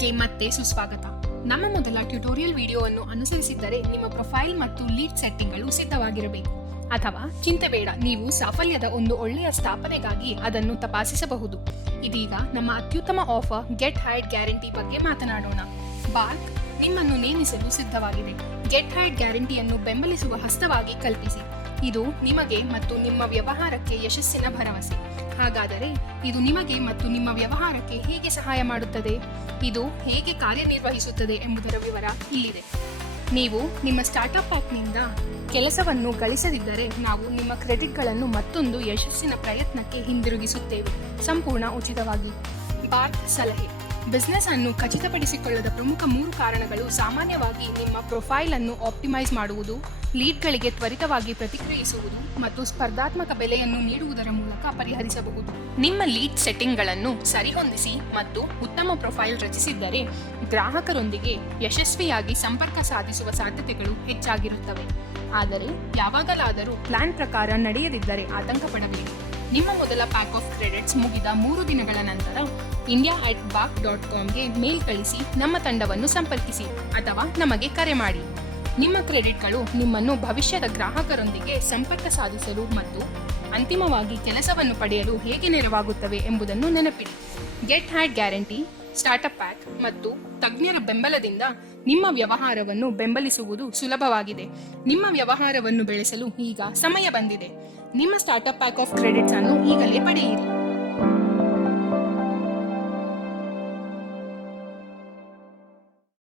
ಗೆ ಮತ್ತೆ ಸುಸ್ವಾಗತ. ನಮ್ಮ ಮೊದಲ ಟ್ಯುಟೋರಿಯಲ್ ವಿಡಿಯೋವನ್ನು ಅನುಸರಿಸಿದ್ದರೆ ನಿಮ್ಮ ಪ್ರೊಫೈಲ್ ಮತ್ತು ಲೀಡ್ ಸೆಟ್ಟಿಂಗ್ಗಳು ಸಿದ್ಧವಾಗಿರಬೇಕು. ಅಥವಾ ಚಿಂತೆ ಬೇಡ, ನೀವು ಸಾಫಲ್ಯದ ಒಂದು ಒಳ್ಳೆಯ ಸ್ಥಾಪನೆಗಾಗಿ ಅದನ್ನು ತಪಾಸಿಸಬಹುದು. ಇದೀಗ ನಮ್ಮ ಅತ್ಯುತ್ತಮ ಆಫರ್ ಗೆಟ್ ಹೈರ್ಡ್ ಗ್ಯಾರಂಟಿ ಬಗ್ಗೆ ಮಾತನಾಡೋಣ. ಬಾರ್ಕ್ ನಿಮ್ಮನ್ನು ನೇಮಿಸಲು ಸಿದ್ಧವಾಗಿದೆ. ಗೆಟ್ ಹೈರ್ಡ್ ಗ್ಯಾರಂಟಿಯನ್ನು ಬೆಂಬಲಿಸುವ ಹಸ್ತವಾಗಿ ಕಲ್ಪಿಸಿ. ಇದು ನಿಮಗೆ ಮತ್ತು ನಿಮ್ಮ ವ್ಯವಹಾರಕ್ಕೆ ಯಶಸ್ಸಿನ ಭರವಸೆ. ಹಾಗಾದರೆ ಇದು ನಿಮಗೆ ಮತ್ತು ನಿಮ್ಮ ವ್ಯವಹಾರಕ್ಕೆ ಹೇಗೆ ಸಹಾಯ ಮಾಡುತ್ತದೆ, ಇದು ಹೇಗೆ ಕಾರ್ಯನಿರ್ವಹಿಸುತ್ತದೆ ಎಂಬುದರ ವಿವರ ಇಲ್ಲಿದೆ. ನೀವು ನಿಮ್ಮ ಸ್ಟಾರ್ಟ್ಅಪ್ ಪ್ಯಾಕ್ನಿಂದ ಕೆಲಸವನ್ನು ಗಳಿಸದಿದ್ದರೆ ನಾವು ನಿಮ್ಮ ಕ್ರೆಡಿಟ್ಗಳನ್ನು ಮತ್ತೊಂದು ಯಶಸ್ಸಿನ ಪ್ರಯತ್ನಕ್ಕೆ ಹಿಂದಿರುಗಿಸುತ್ತೇವೆ, ಸಂಪೂರ್ಣ ಉಚಿತವಾಗಿ. ಬಾರ್ಕ್ ಸಲಹೆ: ಬಿಸ್ನೆಸ್ ಅನ್ನು ಖಚಿತಪಡಿಸಿಕೊಳ್ಳದ ಪ್ರಮುಖ 3 ಕಾರಣಗಳು ಸಾಮಾನ್ಯವಾಗಿ ನಿಮ್ಮ ಪ್ರೊಫೈಲ್ ಅನ್ನು ಆಪ್ಟಿಮೈಸ್ ಮಾಡುವುದು, ಲೀಡ್ಗಳಿಗೆ ತ್ವರಿತವಾಗಿ ಪ್ರತಿಕ್ರಿಯಿಸುವುದು ಮತ್ತು ಸ್ಪರ್ಧಾತ್ಮಕ ಬೆಲೆಯನ್ನು ನೀಡುವುದರ ಮೂಲಕ ಪರಿಹರಿಸಬಹುದು. ನಿಮ್ಮ ಲೀಡ್ ಸೆಟ್ಟಿಂಗ್ಗಳನ್ನು ಸರಿಹೊಂದಿಸಿ ಮತ್ತು ಉತ್ತಮ ಪ್ರೊಫೈಲ್ ರಚಿಸಿದ್ದರೆ ಗ್ರಾಹಕರೊಂದಿಗೆ ಯಶಸ್ವಿಯಾಗಿ ಸಂಪರ್ಕ ಸಾಧಿಸುವ ಸಾಧ್ಯತೆಗಳು ಹೆಚ್ಚಾಗಿರುತ್ತವೆ. ಆದರೆ ಯಾವಾಗಲಾದರೂ ಪ್ಲಾನ್ ಪ್ರಕಾರ ನಡೆಯದಿದ್ದರೆ ಆತಂಕ ಪಡಬೇಡಿ. ನಿಮ್ಮ ಮೊದಲ ಪ್ಯಾಕ್ ಆಫ್ ಕ್ರೆಡಿಟ್ಸ್ ಮುಗಿದ 3 ದಿನಗಳ ನಂತರ india@bark.comಗೆ ಮೇಲ್ ಕಳಿಸಿ, ನಮ್ಮ ತಂಡವನ್ನು ಸಂಪರ್ಕಿಸಿ ಅಥವಾ ನಮಗೆ ಕರೆ ಮಾಡಿ. ನಿಮ್ಮ ಕ್ರೆಡಿಟ್ಗಳು ನಿಮ್ಮನ್ನು ಭವಿಷ್ಯದ ಗ್ರಾಹಕರೊಂದಿಗೆ ಸಂಪರ್ಕ ಸಾಧಿಸಲು ಮತ್ತು ಅಂತಿಮವಾಗಿ ಕೆಲಸವನ್ನು ಪಡೆಯಲು ಹೇಗೆ ನೆರವಾಗುತ್ತವೆ ಎಂಬುದನ್ನು ನೆನಪಿಡಿ. Get hired guarantee, startup pack ಮತ್ತು ತಜ್ಞರ ಬೆಂಬಲದಿಂದ ನಿಮ್ಮ ವ್ಯವಹಾರವನ್ನು ಬೆಂಬಲಿಸುವುದು ಸುಲಭವಾಗಿದೆ. ನಿಮ್ಮ ವ್ಯವಹಾರವನ್ನು ಬೆಳೆಸಲು ಈಗ ಸಮಯ ಬಂದಿದೆ. ನಿಮ್ಮ ಸ್ಟಾರ್ಟ್ಅಪ್ ಪ್ಯಾಕ್ ಆಫ್ ಕ್ರೆಡಿಟ್ಸ್ ಅನ್ನು ಈಗಲೇ ಪಡೆಯಿರಿ.